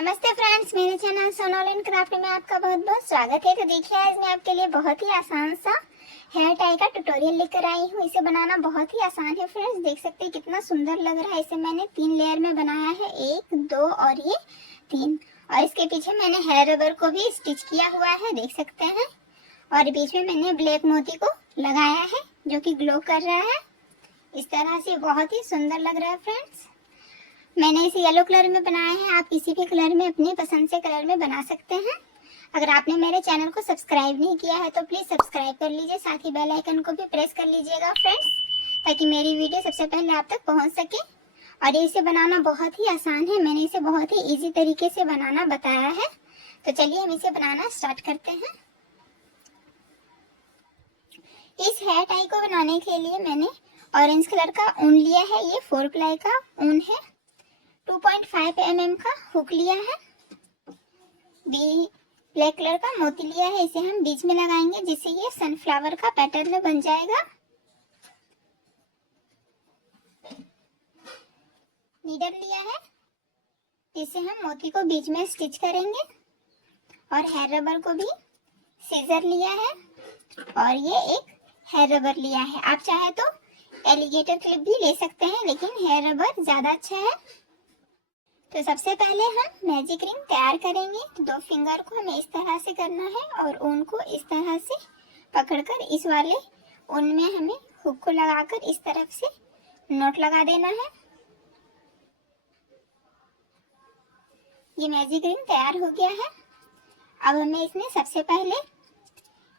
नमस्ते फ्रेंड्स, मेरे channel Sonal and craft में आपका बहुत बहुत स्वागत है। तो देखिए, आज मैं आपके लिए बहुत ही आसान सा हेयर टाई का ट्यूटोरियल लेकर आई हूँ। इसे बनाना बहुत ही आसान है फ्रेंड्स। देख सकते हैं कितना सुंदर लग रहा है। इसे मैंने 3 लेयर में बनाया है, 1, 2 और ये 3। और इसके पीछे मैंने हेयर रबर को भी स्टिच किया हुआ है, देख सकते हैं। और बीच में मैंने ब्लैक मोती को लगाया है जो कि ग्लो कर रहा है। इस तरह से बहुत ही सुंदर लग रहा है फ्रेंड्स। मैंने इसे येलो कलर में बनाया है। आप किसी भी कलर में अपने पसंद से कलर में बना सकते हैं। अगर आपने मेरे चैनल को सब्सक्राइब नहीं किया है तो प्लीज़ सब्सक्राइब कर लीजिए, साथ ही बेल आइकन को भी प्रेस कर लीजिएगा फ्रेंड्स, ताकि मेरी वीडियो सबसे पहले आप तक पहुंच सके। और इसे बनाना बहुत ही आसान है। मैंने इसे बहुत ही ईजी तरीके से बनाना बताया है। तो चलिए हम इसे बनाना स्टार्ट करते हैं। इस हेयर टाई को बनाने के लिए मैंने ऑरेंज कलर का ऊन लिया है। ये 4 प्लाई का ऊन है। 2.5 mm का हुक लिया है। ब्लैक कलर का मोती लिया है। इसे हम बीच में लगाएंगे जिससे ये सनफ्लावर का पैटर्न बन जाएगा। नीडल लिया है, जिससे हम मोती को बीच में स्टिच करेंगे। और हेयर रबर को भी सीजर लिया है। और ये एक हेयर रबर लिया है। आप चाहे तो एलिगेटर क्लिप भी ले सकते हैं, लेकिन हेयर रबर ज्यादा अच्छा है। तो सबसे पहले हम मैजिक रिंग तैयार करेंगे। 2 फिंगर को हमें इस तरह से करना है और ऊन को इस तरह से पकड़कर इस वाले ऊन में हमें हुक को लगाकर इस तरफ से नॉट लगा देना है। ये मैजिक रिंग तैयार हो गया है। अब हमें इसमें सबसे पहले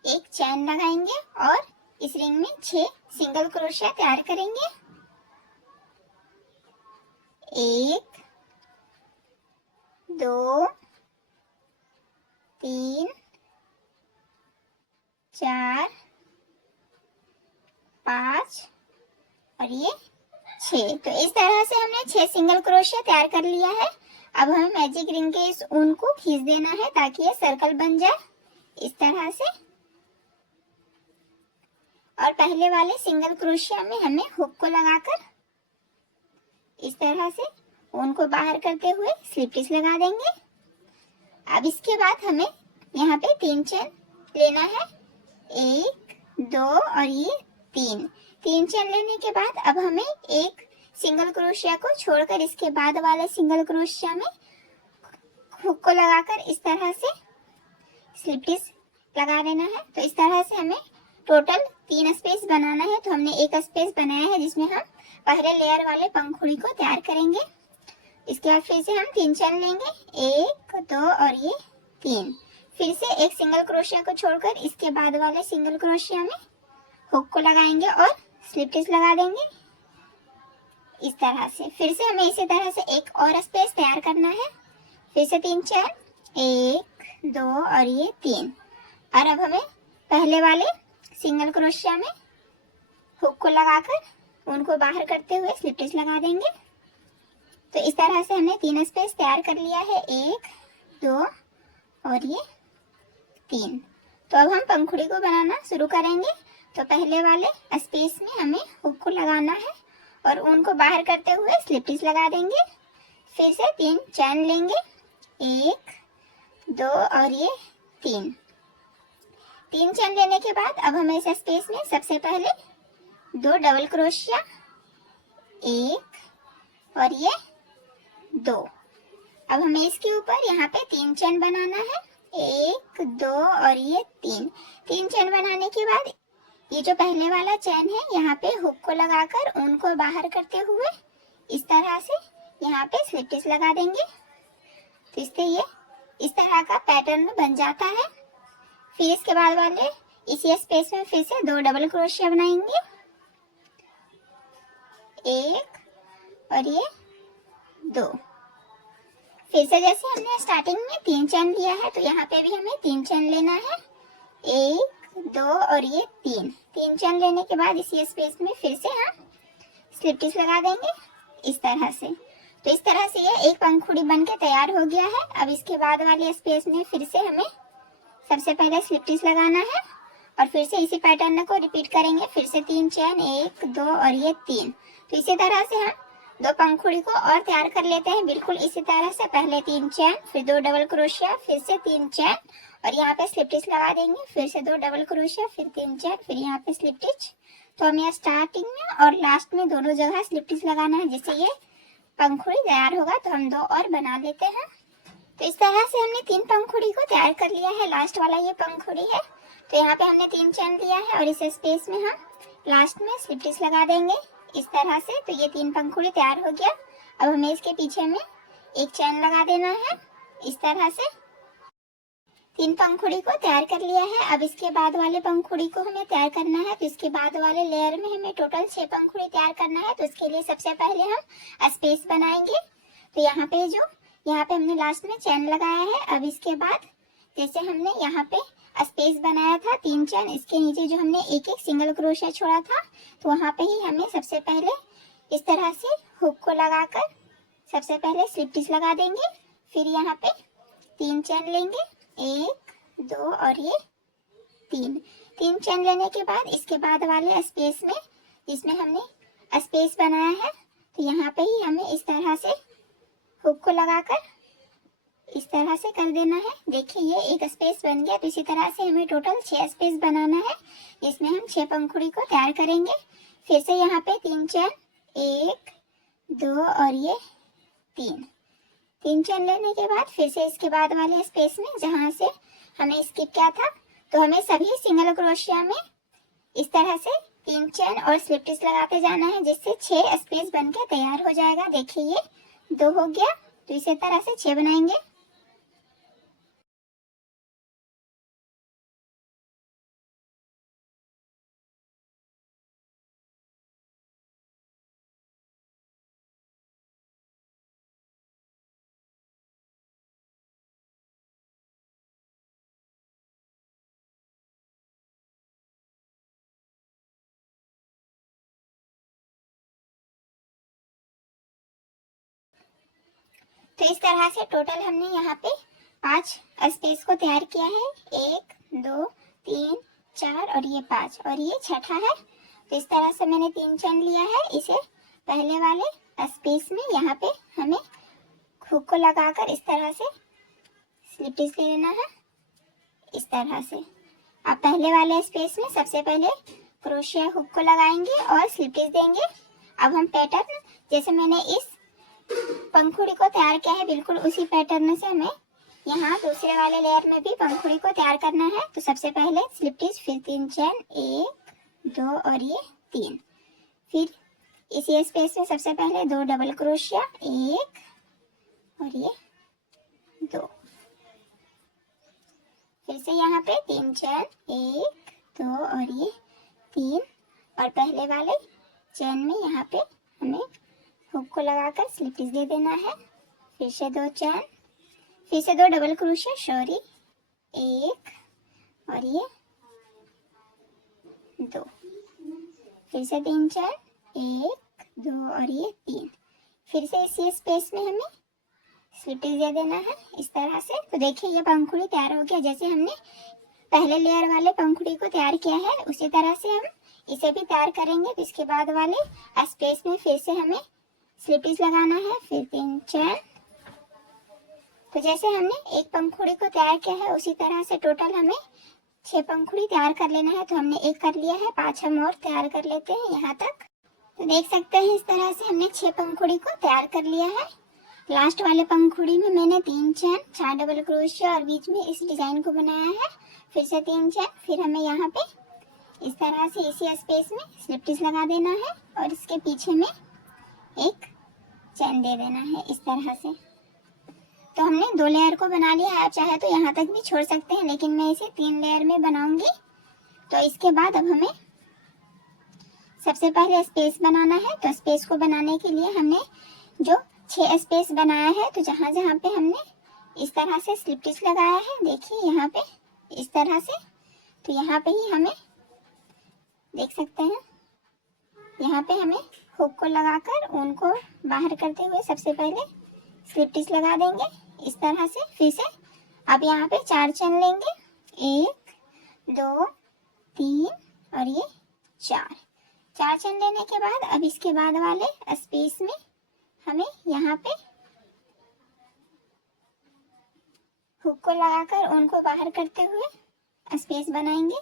एक चैन लगाएंगे और इस रिंग में 6 सिंगल क्रोशिया तैयार करेंगे। 1, 2, 3, 4, 5 और ये 6। तो इस तरह से हमने 6 सिंगल क्रोशिया तैयार कर लिया है। अब हमें मैजिक रिंग के इस ऊन को खींच देना है ताकि ये सर्कल बन जाए इस तरह से। और पहले वाले सिंगल क्रोशिया में हमें हुक को लगाकर इस तरह से ऊन को बाहर करते हुए स्लिप स्टिच लगा देंगे। अब इसके बाद हमें यहाँ पे 3 चेन लेना है, 1, 2 और ये 3 चेन लेने के बाद अब हमें एक सिंगल क्रोशिया को छोड़कर इसके बाद वाले सिंगल क्रोशिया में हुक को लगाकर इस तरह से स्लिप स्टिच लगा देना है। तो इस तरह से हमें टोटल 3 स्पेस बनाना है। तो हमने एक स्पेस बनाया है जिसमें हम पहले लेयर वाले पंखुड़ी को तैयार करेंगे। इसके बाद फिर से हम 3 चेन लेंगे, 1, 2 और ये 3। फिर से एक सिंगल क्रोशिया को छोड़कर इसके बाद वाले सिंगल क्रोशिया में हुक को लगाएंगे और स्लिप स्टिच लगा देंगे इस तरह से। फिर से हमें इसी तरह से एक और स्पेस तैयार करना है। फिर से 3 चेन, 1, 2 और ये 3। और अब हमें पहले वाले सिंगल क्रोशिया में हुक को लगाकर उनको बाहर करते हुए स्लिप स्टिच लगा देंगे। तो इस तरह से हमने 3 स्पेस तैयार कर लिया है, 1, 2 और ये 3। तो अब हम पंखुड़ी को बनाना शुरू करेंगे। तो पहले वाले स्पेस में हमें हुक को लगाना है और ऊन को बाहर करते हुए स्लिप स्टिच लगा देंगे। फिर से 3 चैन लेंगे, 1, 2 और ये 3 चैन लेने के बाद अब हमें इस स्पेस में सबसे पहले 2 डबल क्रोशिया, 1 और ये 2। अब हमें इसके ऊपर यहाँ पे 3 चैन बनाना है, 1, 2 और ये 3 चैन बनाने के बाद ये जो पहले वाला चैन है यहाँ पे हुक को लगाकर ऊन को बाहर करते हुए इस तरह से यहाँ पे स्लिप स्टिच लगा देंगे। तो इससे ये इस तरह का पैटर्न बन जाता है। फिर इसके बाद वाले इसी स्पेस में फिर से 2 डबल क्रोशिया बनाएंगे, 1 और ये 2। फिर से जैसे हमने स्टार्टिंग में 3 चैन लिया है तो यहाँ पे भी हमें 3 चैन लेना है, 1, 2 और ये 3 चैन लेने के बाद इसी स्पेस में फिर से हम स्लिप स्टिच लगा देंगे इस तरह से। तो इस तरह से ये एक पंखुड़ी बन के तैयार हो गया है। अब इसके बाद वाले स्पेस में फिर से हमें सबसे पहले स्लिप स्टिच लगाना है और फिर से इसी पैटर्न को रिपीट करेंगे। फिर से 3 चैन, 1, 2 और ये 3। तो इसी तरह से हम दो पंखुड़ी को और तैयार कर लेते हैं बिल्कुल इसी तरह से। पहले 3 चैन, फिर 2 डबल क्रोशिया, फिर से 3 चैन और यहाँ पे स्लिप स्टिच लगा देंगे, फिर से 2 डबल क्रोशिया, फिर 3 चैन, फिर यहाँ पे स्लिप स्टिच। तो हमें स्टार्टिंग में और लास्ट में दोनों जगह स्लिप स्टिच लगाना है, जिससे ये पंखुड़ी तैयार होगा। तो हम 2 और बना लेते हैं। तो इस तरह से हमने 3 पंखुड़ी को तैयार कर लिया है। लास्ट वाला ये पंखुड़ी है, तो यहाँ पे हमने 3 चैन लिया है और इस स्पेस में हम लास्ट में स्लिप स्टिच लगा देंगे इस तरह से। तो ये 3 पंखुड़ी तैयार हो गया। अब हमें इसके पीछे में 1 चैन लगा देना है इस तरह से। 3 पंखुड़ी को तैयार कर लिया है। अब इसके बाद वाले पंखुड़ी को हमें तैयार करना है। तो इसके बाद वाले लेयर में हमें टोटल 6 पंखुड़ी तैयार करना है। तो इसके लिए सबसे पहले हम स्पेस बनाएंगे। तो यहाँ पे हमने लास्ट में चैन लगाया है। अब इसके बाद जैसे हमने यहाँ पे स्पेस बनाया था 3 चैन, इसके नीचे जो हमने एक सिंगल क्रोशिया छोड़ा था, तो वहाँ पे ही हमें सबसे पहले इस तरह से हुक को लगाकर सबसे पहले स्लिप स्टिच लगा देंगे। फिर यहाँ पे 3 चैन लेंगे, 1 2 और ये 3 चैन लेने के बाद इसके बाद वाले स्पेस में जिसमें हमने स्पेस बनाया है, तो यहाँ पे ही हमें इस तरह से हुक को लगाकर इस तरह से कर देना है। देखिए ये एक स्पेस बन गया। तो इसी तरह से हमें टोटल 6 स्पेस बनाना है, जिसमें हम 6 पंखुड़ी को तैयार करेंगे। फिर से यहाँ पे 3 चैन, 1 2 और ये 3 चैन लेने के बाद फिर से इसके बाद वाले स्पेस में जहाँ से हमने स्किप किया था, तो हमें सभी सिंगल क्रोशिया में इस तरह से 3 चैन और स्लिप स्टिच लगाते जाना है, जिससे 6 स्पेस बनके तैयार हो जाएगा। देखिए ये 2 हो गया। तो इसी तरह से 6 बनाएंगे। तो इस तरह से टोटल हमने यहाँ पे 5 स्पेस को तैयार किया है। 1 2 3 4 और ये 5 और ये छठा है। तो इस तरह से मैंने 3 चैन लिया है। इसे पहले वाले स्पेस में यहाँ पे हमें हुक को लगाकर इस तरह से स्लिप स्टिच ले लेना है इस तरह से। अब पहले वाले स्पेस में सबसे पहले क्रोशिया हुक को लगाएंगे और स्लिप स्टिच देंगे। अब हम पैटर्न जैसे मैंने इस पंखुड़ी को तैयार किया है बिल्कुल उसी पैटर्न से हमें यहाँ दूसरे वाले लेयर में भी पंखुड़ी को तैयार करना है। तो सबसे पहले स्लिप स्टिच, फिर 3 चैन, 1 2 और ये 3। फिर इसी स्पेस में सबसे पहले 2 डबल क्रोशिया, 1 और ये 2। फिर से यहाँ पे 3 चैन, 1 2 और ये 3 और पहले वाले चैन में यहाँ पे हमें हुक को लगाकर स्लिप स्टिच दे देना है। फिर से 2 चैन, फिर से 2 डबल क्रोशिया, 1 और ये 2। फिर से 3 चैन, 1 2 और ये 3। फिर से इसी स्पेस में हमें स्लिप स्टिच दे देना है इस तरह से। तो देखिए ये पंखुड़ी तैयार हो गया। जैसे हमने पहले लेयर वाले पंखुड़ी को तैयार किया है उसी तरह से हम इसे भी तैयार करेंगे। तो इसके बाद वाले स्पेस में फिर से हमें स्लिप स्टिच लगाना है, फिर 3 चैन। तो जैसे हमने एक पंखुड़ी को तैयार किया है उसी तरह से टोटल हमें 6 पंखुड़ी तैयार कर लेना है। तो हमने 1 कर लिया है, 5 हम और तैयार कर लेते हैं यहाँ तक। तो देख सकते हैं इस तरह से हमने 6 पंखुड़ी को तैयार कर लिया है। लास्ट वाले पंखुड़ी में मैंने 3 चैन, 4 डबल क्रोशिया और बीच में इस डिजाइन को बनाया है। फिर से 3 चैन, फिर हमें यहाँ पे इस तरह से इसी स्पेस में स्लिप स्टिच लगा देना है और इसके पीछे में एक चैन दे देना है इस तरह से। तो हमने 2 लेयर को बना लिया है। आप चाहे तो यहाँ तक भी छोड़ सकते हैं, लेकिन मैं इसे 3 लेयर में बनाऊंगी। तो इसके बाद अब हमें सबसे पहले स्पेस बनाना है। तो स्पेस को बनाने के लिए हमने जो 6 स्पेस बनाया है, तो जहाँ जहाँ पे हमने इस तरह से स्लिप स्टिच लगाया है, देखिए यहाँ पे इस तरह से, तो यहाँ पे ही हमें देख सकते हैं यहाँ पे हमें हुक को लगाकर ऊन को बाहर करते हुए सबसे पहले स्लिप स्टिच लगा देंगे इस तरह से। फिर से अब यहाँ पे 4 चैन लेंगे, 1 2 3 और ये 4 चैन लेने के बाद अब इसके बाद वाले स्पेस में हमें यहाँ पे हुक को लगाकर ऊन को बाहर करते हुए स्पेस बनाएंगे।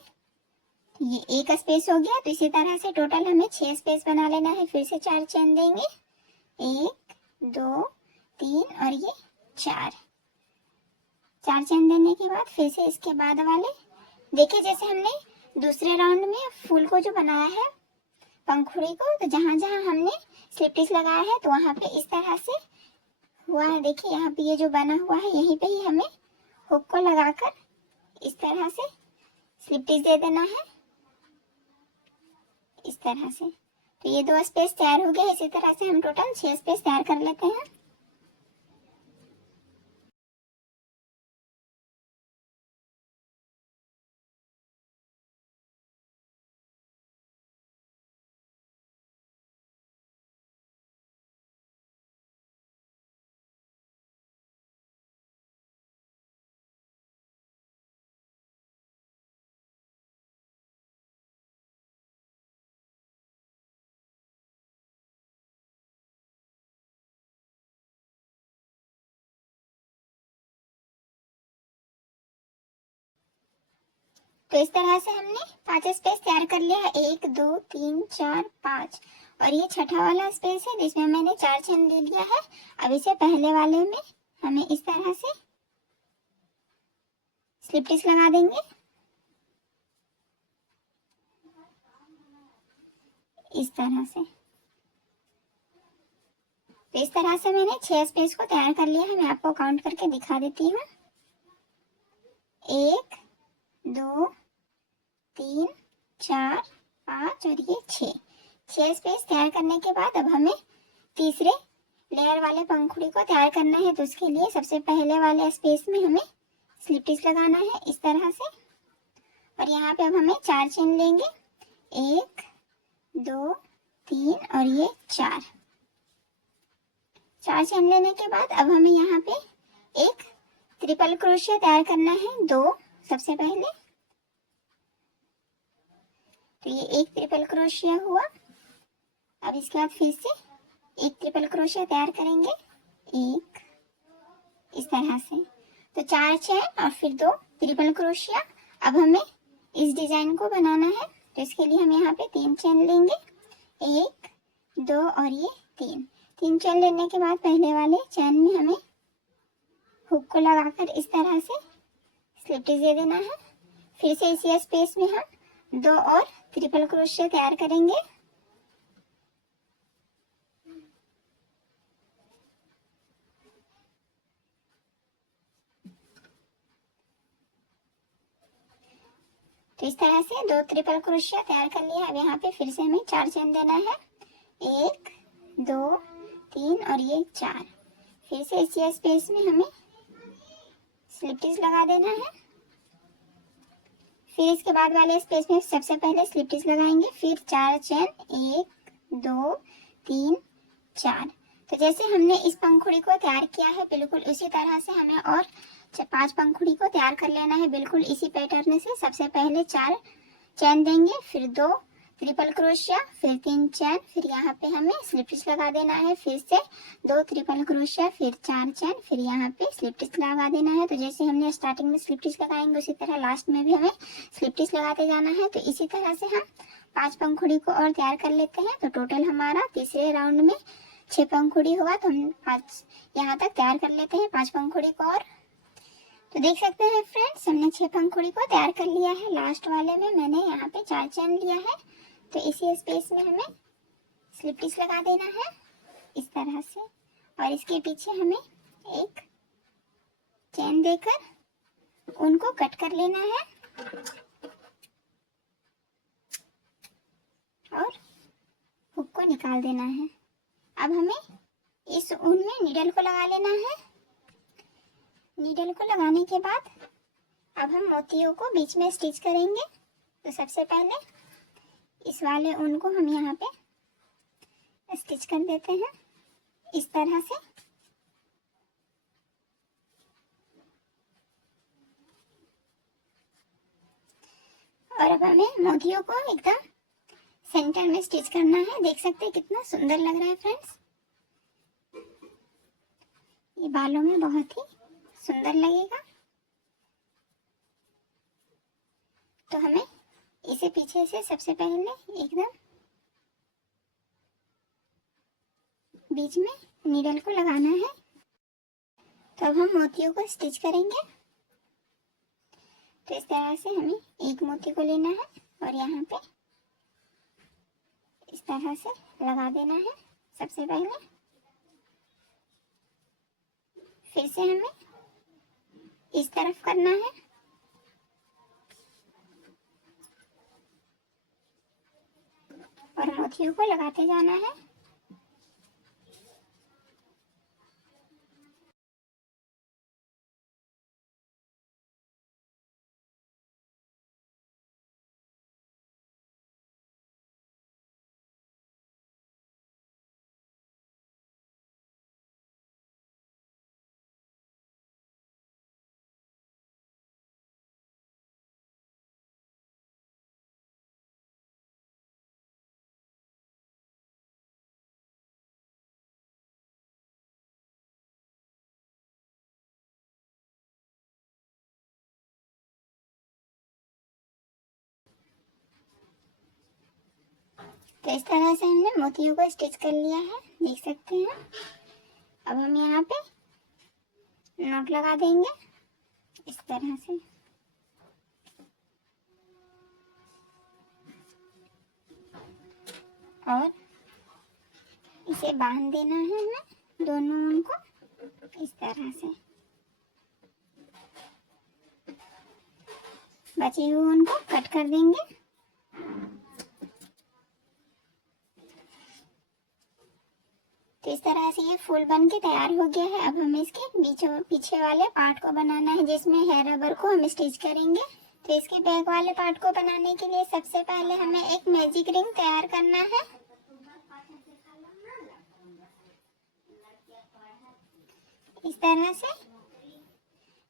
ये एक स्पेस हो गया। तो इसी तरह से टोटल हमें 6 स्पेस बना लेना है। फिर से 4 चेन देंगे, 1 2 3 और ये 4 चेन देने के बाद फिर से इसके बाद वाले देखिए, जैसे हमने दूसरे राउंड में फूल को जो बनाया है पंखुड़ी को, तो जहां जहां हमने स्लिप स्टिच लगाया है तो वहां पे इस तरह से हुआ है। देखिए यहाँ पे ये जो बना हुआ है, यहीं पे ही हमें हुक को लगाकर इस तरह से स्लिप स्टिच दे देना है, इस तरह से। तो ये 2 स्पेस तैयार हो गया। इसी तरह से हम टोटल 6 स्पेस तैयार कर लेते हैं। तो इस तरह से हमने 5 स्पेस तैयार कर लिया है। 1 2 3 4 5 और ये छठा वाला स्पेस है जिसमें मैंने 4 चेन ले लिया है। अब इसे पहले वाले में हमें इस तरह से स्लिप स्टिच लगा देंगे, इस तरह से। तो इस तरह से मैंने 6 स्पेस को तैयार कर लिया है। मैं आपको काउंट करके दिखा देती हूँ। 1 2 3 4 5 और ये 6 स्पेस तैयार करने के बाद अब हमें तीसरे लेयर वाले पंखुड़ी को तैयार करना है। तो उसके लिए सबसे पहले वाले स्पेस में हमें स्लिप स्टिच लगाना है, इस तरह से। और यहाँ पे अब हमें 4 चेन लेंगे, 1 2 3 और ये 4 चेन लेने के बाद अब हमें यहाँ पे एक ट्रिपल क्रोशिया तैयार करना है, 2 सबसे पहले। तो ये एक ट्रिपल क्रोशिया हुआ। अब इसके बाद फिर से एक ट्रिपल क्रोशिया तैयार करेंगे, एक, इस तरह से। तो 4 चेन और फिर 2 ट्रिपल क्रोशिया। अब हमें इस डिजाइन को बनाना है। तो इसके लिए हम यहाँ पे 3 चेन लेंगे, 1 2 और ये 3 चेन लेने के बाद पहले वाले चेन में हमें हुक को लगाकर इस तरह से स्लिप स्टिच दे देना है। फिर से इसी स्पेस में हम 2 और ट्रिपल क्रोशिया तैयार करेंगे। तो इस तरह से 2 ट्रिपल क्रोशिया तैयार कर लिया। अब यहाँ पे फिर से हमें 4 चेन देना है, 1 2 3 और ये 4। फिर से इसी स्पेस में हमें स्लिप स्टिच लगा देना है। फिर इसके बाद वाले स्पेस में सबसे पहले स्लिप स्टिच लगाएंगे, फिर 4 चेन, 1 2 3 4। तो जैसे हमने इस पंखुड़ी को तैयार किया है बिल्कुल उसी तरह से हमें और 5 पंखुड़ी को तैयार कर लेना है, बिल्कुल इसी पैटर्न से। सबसे पहले 4 चेन देंगे, फिर 2 ट्रिपल क्रोशिया, फिर 3 चेन, फिर यहाँ पे हमें स्लिप स्टिच लगा देना है। फिर से 2 ट्रिपल क्रोशिया, फिर 4 चेन, फिर यहाँ पे स्लिप स्टिच लगा देना है। तो जैसे हमने स्टार्टिंग में स्लिप स्टिच लगाएंगे उसी तरह लास्ट में भी हमें स्लिप स्टिच लगाते जाना है। तो इसी तरह से हम 5 पंखुड़ी को और तैयार कर लेते हैं। तो टोटल हमारा तीसरे राउंड में 6 पंखुड़ी हुआ। तो हम 5 यहाँ तक तैयार कर लेते हैं, 5 पंखुड़ी को और। तो देख सकते हैं फ्रेंड्स, हमने 6 पंखुड़ी को तैयार कर लिया है। लास्ट वाले में मैंने यहाँ पे 4 चेन लिया है। तो इसी स्पेस में हमें स्लिप स्टिच लगा देना है, इस तरह से। और इसके पीछे हमें एक चेन देकर उनको कट कर लेना है और हुक को निकाल देना है। अब हमें इस ऊन में नीडल को लगा लेना है। नीडल को लगाने के बाद अब हम मोतियों को बीच में स्टिच करेंगे। तो सबसे पहले इस वाले ऊन को हम यहाँ पे स्टिच कर देते हैं, इस तरह से। और अब हमें मोतियों को एकदम सेंटर में स्टिच करना है। देख सकते हैं कितना सुंदर लग रहा है फ्रेंड्स। ये बालों में बहुत ही सुंदर लगेगा। तो हमें इसे पीछे से सबसे पहले एकदम बीच में नीडल को लगाना है। तो अब हम मोतियों को स्टिच करेंगे। तो इस तरह से हमें एक मोती को लेना है और यहाँ पे इस तरह से लगा देना है सबसे पहले। फिर से हमें इस तरफ करना है और मोतियों को लगाते जाना है। तो इस तरह से हमने मोतियों को स्टिच कर लिया है, देख सकते हैं। अब हम यहाँ पे नॉट लगा देंगे इस तरह से। और इसे बांध देना है हमें दोनों ऊन को इस तरह से। बचे हुए ऊन को कट कर देंगे। तो इस तरह से ये फूल बन के तैयार हो गया है। अब हमें इसके पीछे वाले पार्ट को बनाना है जिसमें हेयर रबर को हम स्टिच करेंगे। तो इसके बैक वाले पार्ट को बनाने के लिए सबसे पहले हमें एक मैजिक रिंग तैयार करना है। इस तरह से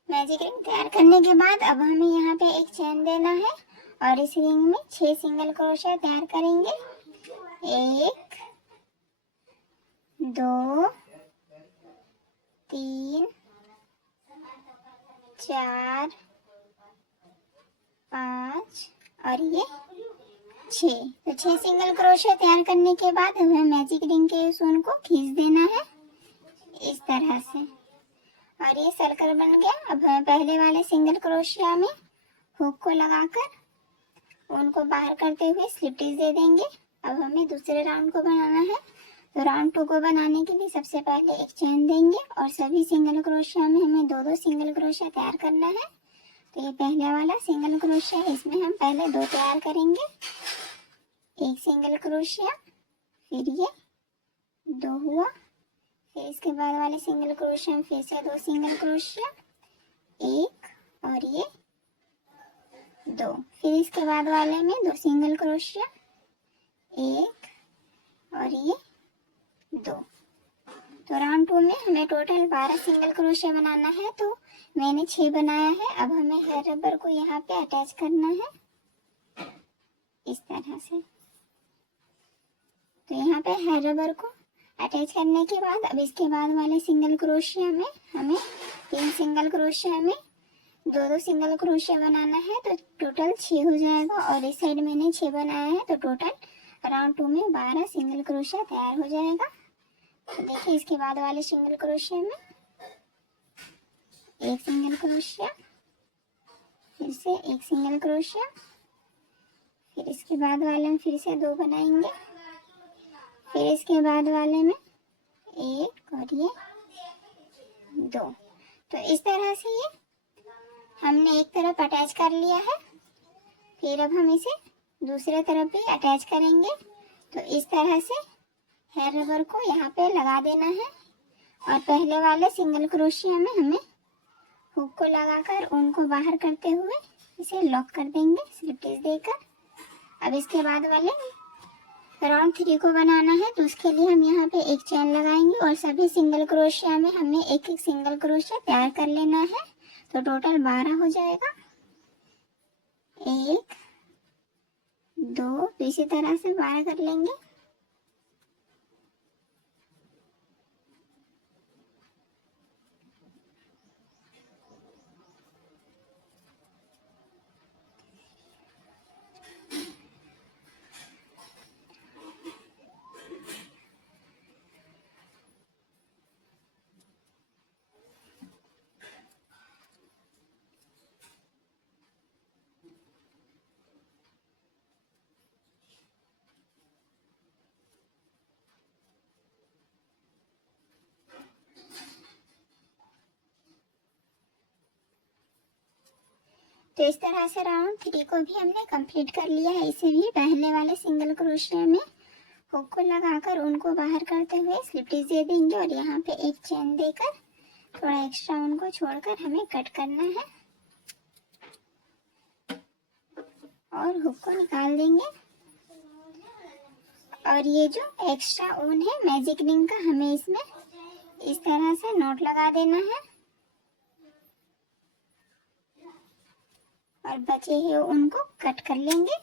मैजिक रिंग तैयार करने के बाद अब हमें यहाँ पे एक चेन देना है और इस रिंग में 6 सिंगल क्रोशिया तैयार करेंगे। 1 2 3 4 5 और ये 6। तो 6 सिंगल क्रोशिया तैयार करने के बाद हमें मैजिक रिंग के उस ऊन को खींच देना है इस तरह से और ये सर्कल बन गया। अब हमें पहले वाले सिंगल क्रोशिया में हुक को लगाकर ऊन को बाहर करते हुए स्लिप स्टिच दे देंगे। अब हमें दूसरे राउंड को बनाना है। तो राउंड 2 को बनाने के लिए सबसे पहले एक चेन देंगे और सभी सिंगल क्रोशिया में हमें 2-2 सिंगल क्रोशिया तैयार करना है। तो ये पहला वाला सिंगल क्रोशिया है, इसमें हम पहले 2 तैयार करेंगे। एक सिंगल क्रोशिया, फिर ये 2 हुआ, फिर इसके बाद वाले सिंगल क्रोशिया में फिर से 2 सिंगल क्रोशिया, 1 और ये 2। फिर इसके बाद वाले में 2 सिंगल क्रोशिया, 1 और ये 2। तो राउंड 2 में हमें टोटल 12 सिंगल क्रोशिया बनाना है। तो मैंने 6 बनाया है। अब हमें हेयर रबर को यहाँ पे अटैच करना है इस तरह से। तो यहाँ पे हेयर रबर को अटैच करने के बाद अब इसके बाद वाले सिंगल क्रोशिया में हमें 3 सिंगल क्रोशिया में 2-2 सिंगल क्रोशिया बनाना है। तो टोटल 6 हो जाएगा और इस साइड मैंने 6 बनाया है। तो टोटल राउंड 2 में 12 सिंगल क्रोशिया तैयार हो जाएगा। तो देखिए इसके बाद वाले सिंगल क्रोशिया में एक सिंगल क्रोशिया, फिर से एक सिंगल क्रोशिया, फिर इसके बाद वाले में फिर से 2 बनाएंगे, फिर इसके बाद वाले में 1 और ये 2। तो इस तरह से ये हमने एक तरफ अटैच कर लिया है। फिर अब हम इसे दूसरे तरफ भी अटैच करेंगे। तो इस तरह से हेयर रबर को यहाँ पे लगा देना है और पहले वाले सिंगल क्रोशिया में हमें हुक को लगाकर ऊन को बाहर करते हुए इसे लॉक कर देंगे स्लिप स्टिच देकर। अब इसके बाद वाले राउंड 3 को बनाना है। तो उसके लिए हम यहाँ पे एक चेन लगाएंगे और सभी सिंगल क्रोशिया में हमें एक एक सिंगल क्रोशिया तैयार कर लेना है। तो टोटल 12 हो जाएगा। 1 2, तो इसी तरह से 12 कर लेंगे। तो इस तरह से राउंड 3 को भी हमने कंप्लीट कर लिया है। इसे भी पहले वाले सिंगल क्रोशिया में हुक को लगाकर उनको बाहर करते हुए स्लिप स्टिच दे देंगे और यहाँ पे एक चेन देकर थोड़ा एक्स्ट्रा उनको छोड़कर हमें कट करना है और हुक को निकाल देंगे। और ये जो एक्स्ट्रा ऊन है मैजिक रिंग का, हमें इसमें इस तरह से नॉट लगा देना है और बचे हुए ऊन को कट कर लेंगे।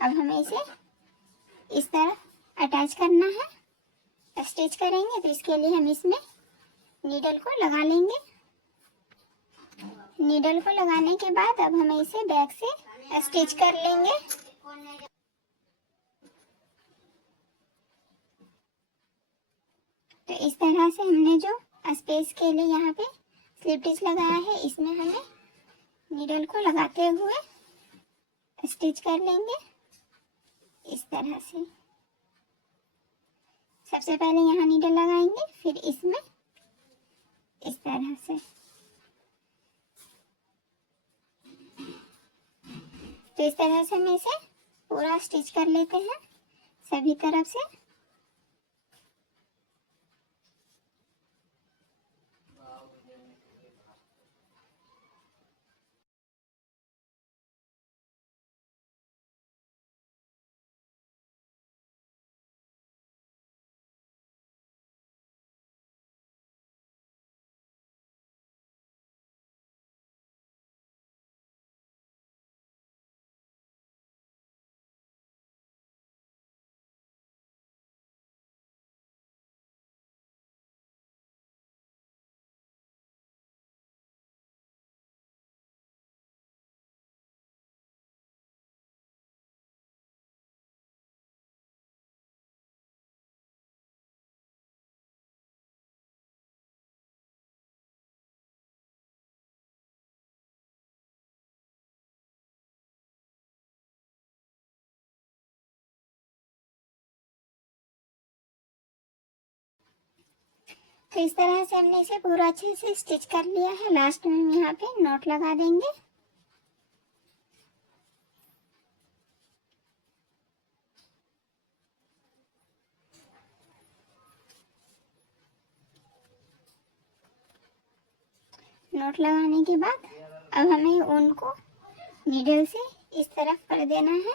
अब हमें इसे इस तरह अटैच करना है, स्टिच करेंगे। तो इसके लिए हम इसमें नीडल को लगा लेंगे। नीडल को लगाने के बाद अब हमें इसे बैक से स्टिच कर लेंगे। तो इस तरह से हमने जो स्पेस के लिए यहाँ पे स्लिप स्टिच लगाया है, इसमें हमें नीडल को लगाते हुए स्टिच कर लेंगे इस तरह से। सबसे पहले यहाँ नीडल लगाएंगे, फिर इसमें इस तरह से। तो इस तरह से हम इसे पूरा स्टिच कर लेते हैं सभी तरफ से। तो इस तरह से हमने इसे पूरा अच्छे से स्टिच कर लिया है। लास्ट में हम यहाँ पे नॉट लगा देंगे। नॉट लगाने के बाद अब हमें ऊन को नीडल से इस तरफ कर देना है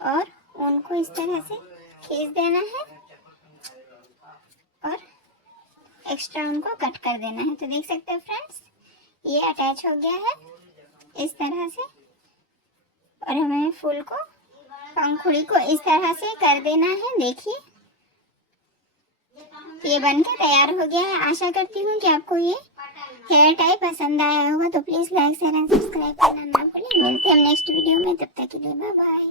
और ऊन को इस तरह से खींच देना है और एक्स्ट्रा ऊन को कट कर देना है। तो देख सकते हैं फ्रेंड्स, ये अटैच हो गया है इस तरह से। और हमें फूल को, पंखुड़ी को इस तरह से कर देना है। देखिए, ये बनकर तैयार हो गया है। आशा करती हूँ कि आपको ये हेयर टाई पसंद आया होगा। तो please like share and subscribe करना ना भूलें। मिलते हैं हम नेक्स्ट वीडियो में, तब तक के लिए बाय बाय।